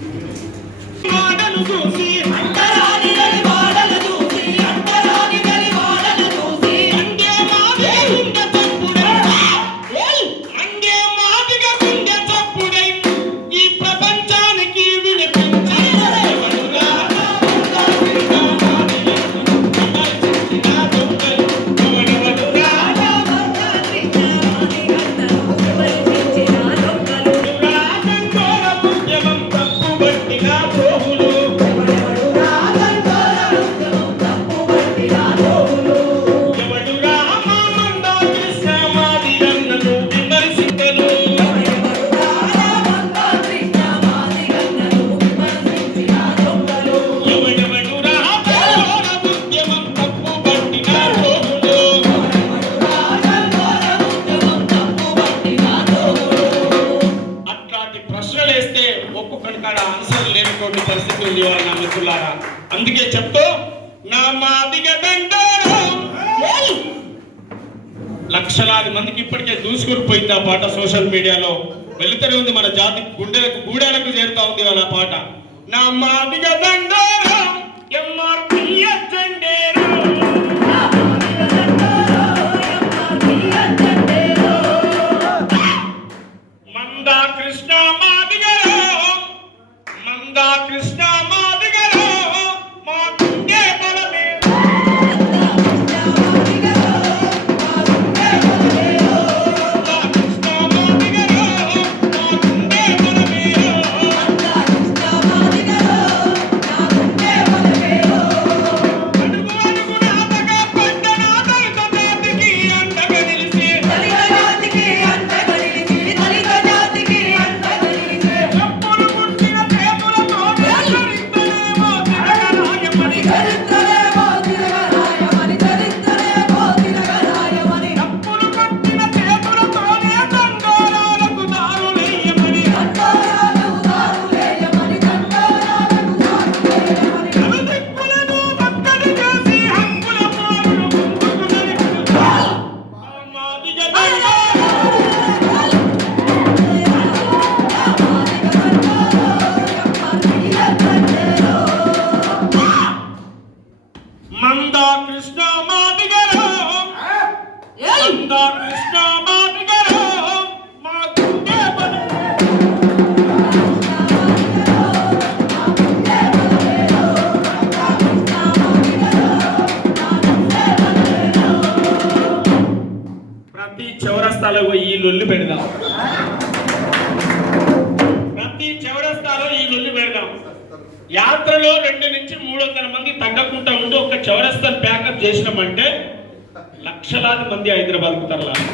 我华大族不 ఉంది వాళ్ళ నా మిత్రులారా. అందుకే చెప్తూ నా మాదిగ దండారం. లక్షలాది మందికి ఇప్పటికే దూసుకుని ఆ పాట సోషల్ మీడియాలో. వెళుతూనే ఉంది మన జాతి గుండెలకు గూడెలకు చేరుతా ఉంది వాళ్ళ పాట. నా మాదిగ జెండేరం మందా కృష్ణ మాదిగలో మందా కృష్ణ కృష్ణ కృష్ణ మా గుండె. ప్రతి చౌరస్తాలో ఈ లొల్లి పెడదాం. యాత్రలో రెండు నుంచి మూడు వందల మంది తగ్గకుండా ఉండి ఒక చౌరస్తాను ప్యాకప్ చేసినామంటే లక్షలాది మంది హైదరాబాద్కు తరలాలి.